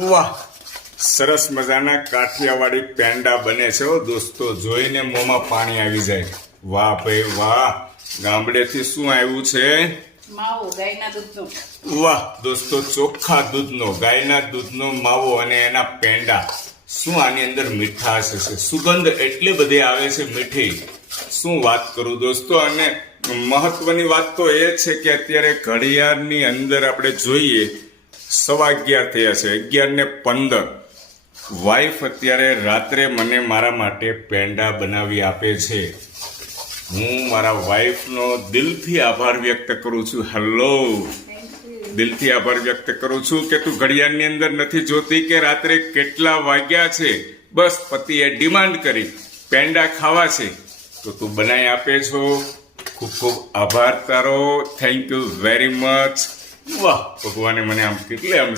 વાહ, સરસ મજાના કાઠિયાવાડી પેંડા બને છે હો દોસ્તો, જોઈને મોંમાં પાણી આવી જાય. વાહ ભાઈ વાહ, ગામડેથી શું આવ્યું છે? માવો ગાયના દૂધનો. વાહ દોસ્તો, ચોખ્ખા દૂધનો, ગાયના દૂધનો માવો અને એના પેંડા. શું આની અંદર મીઠાશ હશે, સુગંધ એટલી બધી આવે છે મીઠી, શું વાત કરું દોસ્તો. અને મહત્વની વાત તો એ છે કે અત્યારે ઘડિયાળની અંદર આપણે જોઈએ 11:15 થયા છે, 11:15. વાઈફ અત્યારે રાત્રે મને મારા માટે પેંડા બનાવી આપે છે. હું મારા વાઈફનો દિલથી આભાર વ્યક્ત કરું છું. હેલો, દિલથી આભાર વ્યક્ત કરું છું કે તું ઘડિયાળની અંદર નથી જોતી કે રાત્રે કેટલા વાગ્યા છે. બસ પતિએ ડિમાન્ડ કરી પેંડા ખાવા છે તો તું બનાવી આપે છો. ખૂબ ખૂબ આભાર તારો, થેન્ક યુ વેરી મચ. વાહ, ભગવાને મને આમ કેટલે આમ